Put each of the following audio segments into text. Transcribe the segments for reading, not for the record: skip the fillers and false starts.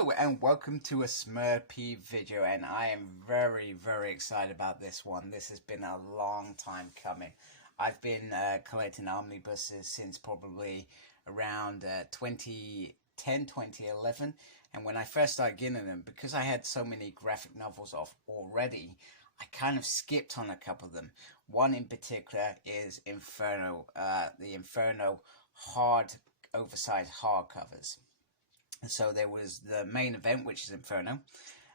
Hello and welcome to a Smurpy video, and I am very excited about this one. This has been a long time coming. I've been collecting omnibuses since probably around 2010, 2011, and when I first started getting them, because I had so many graphic novels off already, I kind of skipped on a couple of them. One in particular is Inferno, the Inferno oversized hardcovers. So there was the main event, which is Inferno,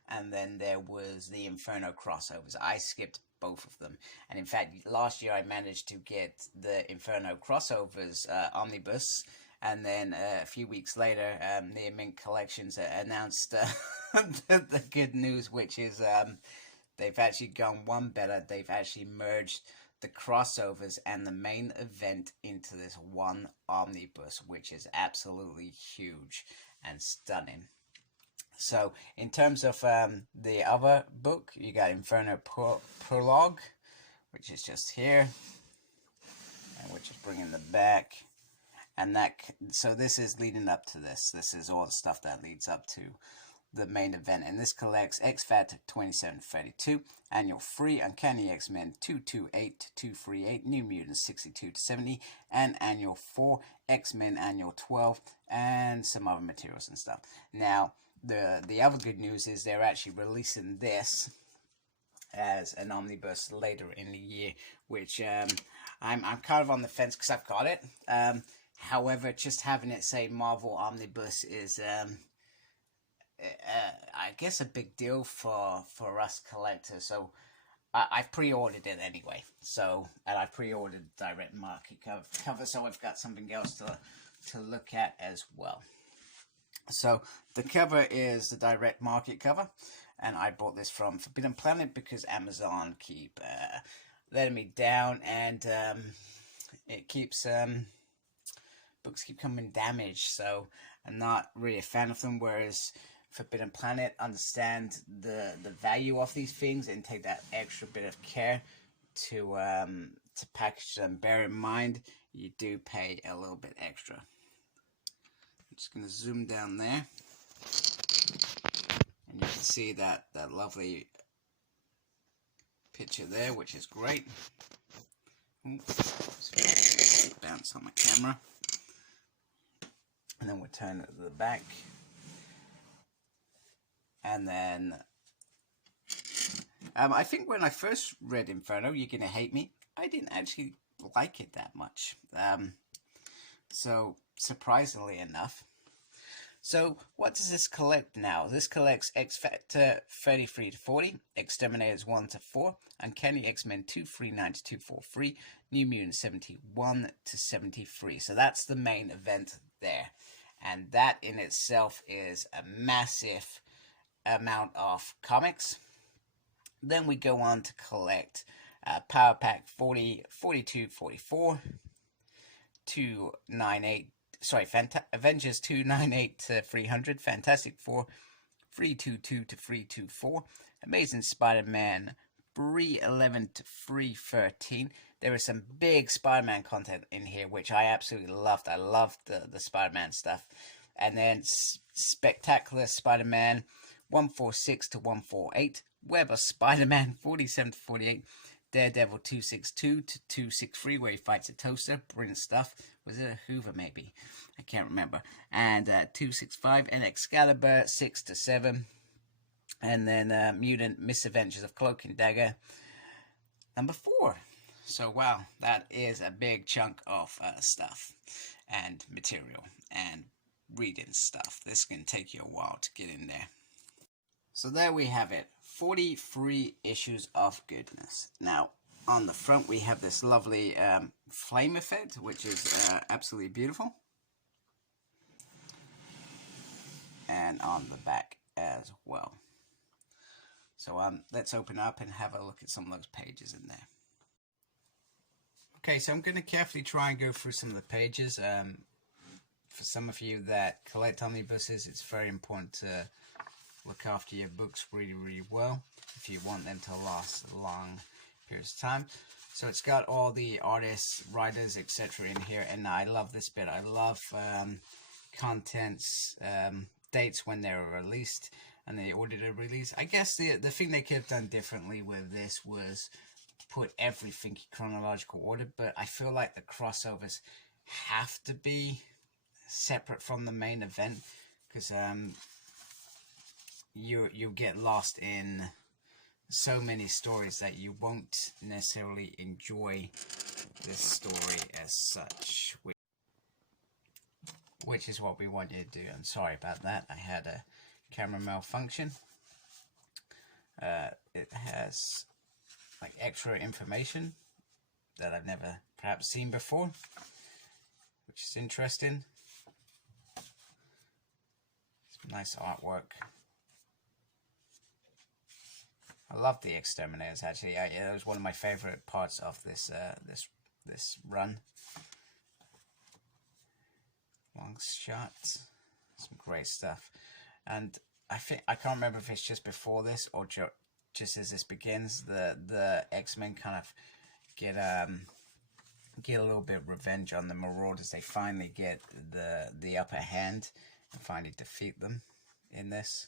and then there was the Inferno crossovers. I skipped both of them, and in fact last year I managed to get the Inferno crossovers omnibus, and then a few weeks later Near Mint Collections announced the good news, which is they've actually gone one better. They've actually merged the crossovers and the main event into this one omnibus, which is absolutely huge and stunning. So in terms of the other book, you got Inferno Prologue, which is just here, and which is bringing the back, and so this is leading up to this. This is all the stuff that leads up to the main event, and this collects X-Factor 2732, Annual 3, Uncanny X-Men 228 to 238, New Mutants 62 to 70, and Annual 4, X-Men Annual 12, and some other materials and stuff. Now, the other good news is they're actually releasing this as an omnibus later in the year, which I'm kind of on the fence because I've got it. However, just having it say Marvel Omnibus is I guess a big deal for us collectors, so I've pre-ordered it anyway. So, and I pre-ordered direct market cover, so I've got something else to look at as well. So the cover is the direct market cover, and I bought this from Forbidden Planet because Amazon keep letting me down, and it keeps books keep coming damaged, so I'm not really a fan of them. Whereas Forbidden Planet understand the value of these things and take that extra bit of care to package them. Bear in mind, you do pay a little bit extra. I'm just going to zoom down there, and you can see that lovely picture there, which is great. Oops, bounce on my camera, and then we'll turn it to the back. And then, I think when I first read Inferno, You're Gonna Hate Me, I didn't actually like it that much. So, surprisingly enough. So, what does this collect now? This collects X-Factor 33 to 40, Exterminators 1 to 4, Uncanny X-Men 239 to 243, New Mutants 71 to 73. So, that's the main event there. And that in itself is a massive amount of comics. Then we go on to collect Power Pack 40, 42, 44, 298, sorry, Avengers 298 to 300, Fantastic Four 322 to 324, Amazing Spider-Man 311 to 313. There is some big Spider-Man content in here, which I absolutely loved. I loved the Spider-Man stuff. And then Spectacular Spider-Man 146 to 148, Web of Spider-Man 47 to 48, Daredevil 262 to 263, where he fights a toaster. Brilliant stuff. Was it a Hoover maybe? I can't remember. And 265, and Excalibur 6 to 7. And then Mutant Misadventures of Cloak and Dagger number 4. So wow, that is a big chunk of stuff and material and reading stuff. This can take you a while to get in there. So there we have it, 43 issues of goodness. Now, on the front we have this lovely flame effect, which is absolutely beautiful. And on the back as well. So let's open up and have a look at some of those pages in there. Okay, so I'm going to carefully try and go through some of the pages. For some of you that collect omnibuses, it's very important to look after your books really well if you want them to last a long periods of time. So it's got all the artists, writers, etc. in here, and I love this bit. I love contents dates when they were released, and they ordered a release. I guess the thing they could have done differently with this was put everything in chronological order, but I feel like the crossovers have to be separate from the main event, because you'll get lost in so many stories that you won't necessarily enjoy this story as such, which is what we want you to do. I'm sorry about that. I had a camera malfunction. It has like extra information that I've never perhaps seen before, which is interesting. Some nice artwork. I love the exterminators, actually. Yeah, that was one of my favorite parts of this this run. Long shot, some great stuff. And I think, I can't remember if it's just before this or just as this begins, the X-Men kind of get a little bit of revenge on the Marauders. They finally get the upper hand and finally defeat them in this.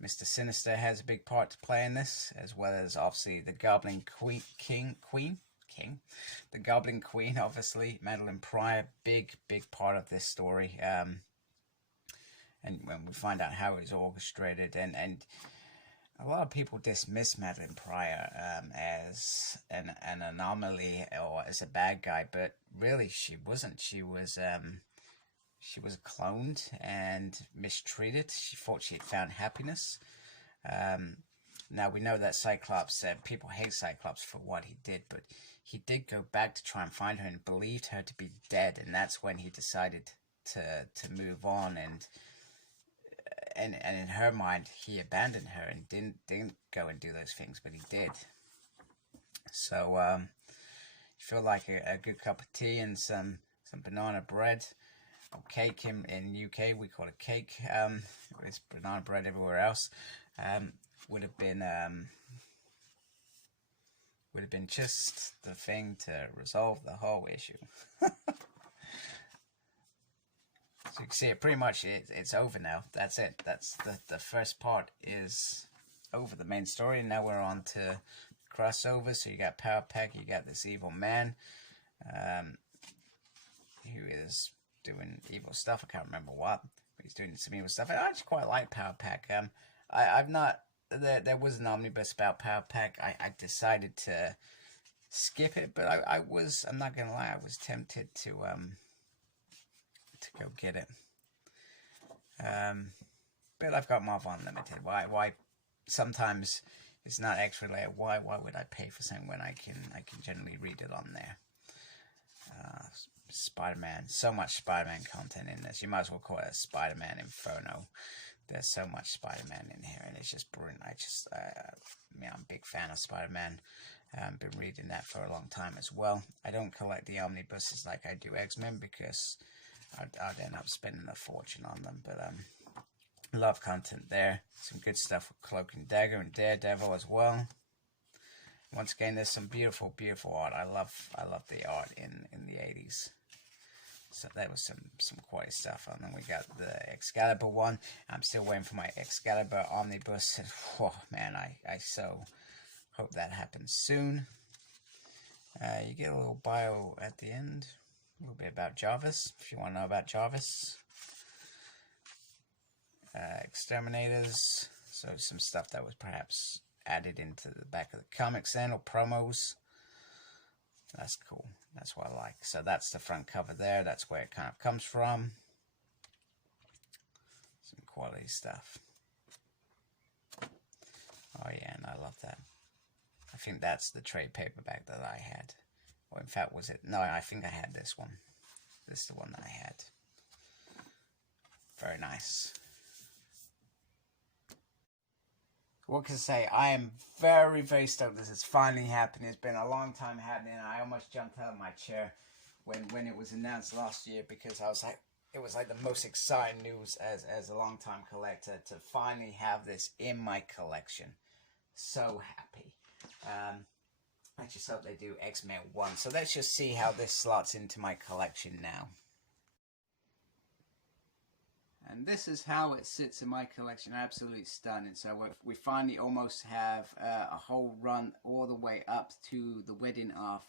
Mr. Sinister has a big part to play in this, as well as obviously the Goblin Queen. The Goblin Queen, obviously, Madeline Pryor, big part of this story. And when we find out how it was orchestrated, and a lot of people dismiss Madeline Pryor as an anomaly or as a bad guy, but really she wasn't. She was cloned and mistreated. She thought she had found happiness. Now we know that Cyclops, people hate Cyclops for what he did, but he did go back to try and find her and believed her to be dead, and that's when he decided to move on, and in her mind he abandoned her and didn't go and do those things, but he did. So you feel like a good cup of tea and some banana bread. Or cake in UK, we call it cake. It's banana bread everywhere else. Would have been just the thing to resolve the whole issue. So you can see it pretty much. It's over now. That's it. That's the first part is over, the main story. And now we're on to crossover. So you got Power Pack. You got this evil man, who is doing evil stuff. I can't remember what, but he's doing some evil stuff. I actually quite like Power Pack. I've not. There was an omnibus about Power Pack. I decided to skip it, but I was. I'm not gonna lie. I was tempted to go get it. But I've got Marvel Unlimited. Why? Sometimes it's not extra layer. Why would I pay for something when I can generally read it on there? Spider-Man, so much Spider-Man content in this. You might as well call it a Spider-Man Inferno. There's so much Spider-Man in here, and it's just brilliant. I'm a big fan of Spider-Man. Been reading that for a long time as well. I don't collect the omnibuses like I do X-Men, because I'd end up spending a fortune on them. But love content there. Some good stuff with Cloak and Dagger and Daredevil as well. Once again, there's some beautiful art. I love the art in the 80s. So that was some quality stuff. And then we got the Excalibur one. I'm still waiting for my Excalibur omnibus. Oh man, I so hope that happens soon. You get a little bio at the end, a little bit about Jarvis, if you want to know about Jarvis. Exterminators, so some stuff that was perhaps added into the back of the comics then, or promos. That's cool. That's what I like. So that's the front cover there. That's where it kind of comes from. Some quality stuff. Oh yeah, and I love that. I think that's the trade paperback that I had. Or in fact, was it? No, I think I had this one. This is the one that I had. Very nice. What can I say? I am very stoked this is finally happening. It's been a long time happening. I almost jumped out of my chair when it was announced last year, because I was like, it was like the most exciting news as a long-time collector to finally have this in my collection. So happy. I just hope they do X-Men 1. So let's just see how this slots into my collection now. And this is how it sits in my collection. Absolutely stunning. So we finally almost have a whole run all the way up to the wedding of,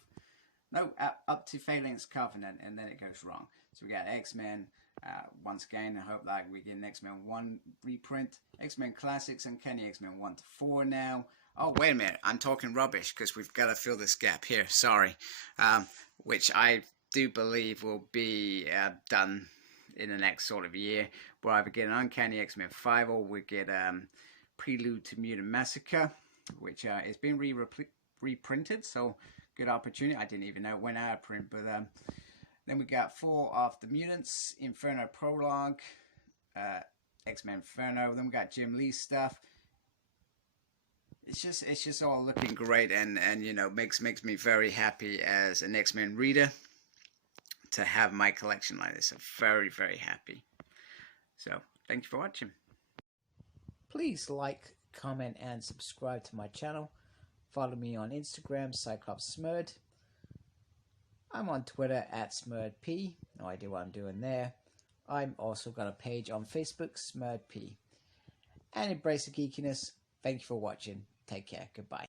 no, up to Phalanx Covenant, and then it goes wrong. So we got X-Men. Once again, I hope that we get an X-Men 1 reprint. X-Men Classics and Uncanny X-Men 1 to 4 now. Oh, wait a minute. I'm talking rubbish because we've got to fill this gap here. Sorry. Which I do believe will be done in the next sort of year. We'll either get an Uncanny X-Men 5 or we get Prelude to Mutant Massacre, which is being reprinted. So good opportunity. I didn't even know it went out of print, but then we got 4 of the Mutants, Inferno Prologue, X-Men Inferno. Then we got Jim Lee stuff. It's just all looking great, and you know, makes me very happy as an X-Men reader to have my collection like this. I'm very, very happy. So thank you for watching. Please like, comment, and subscribe to my channel. Follow me on Instagram, CyclopsSmurd. I'm on Twitter @SmurdP. No idea what I'm doing there. I'm also got a page on Facebook, SmurdP. And embrace the geekiness. Thank you for watching. Take care. Goodbye.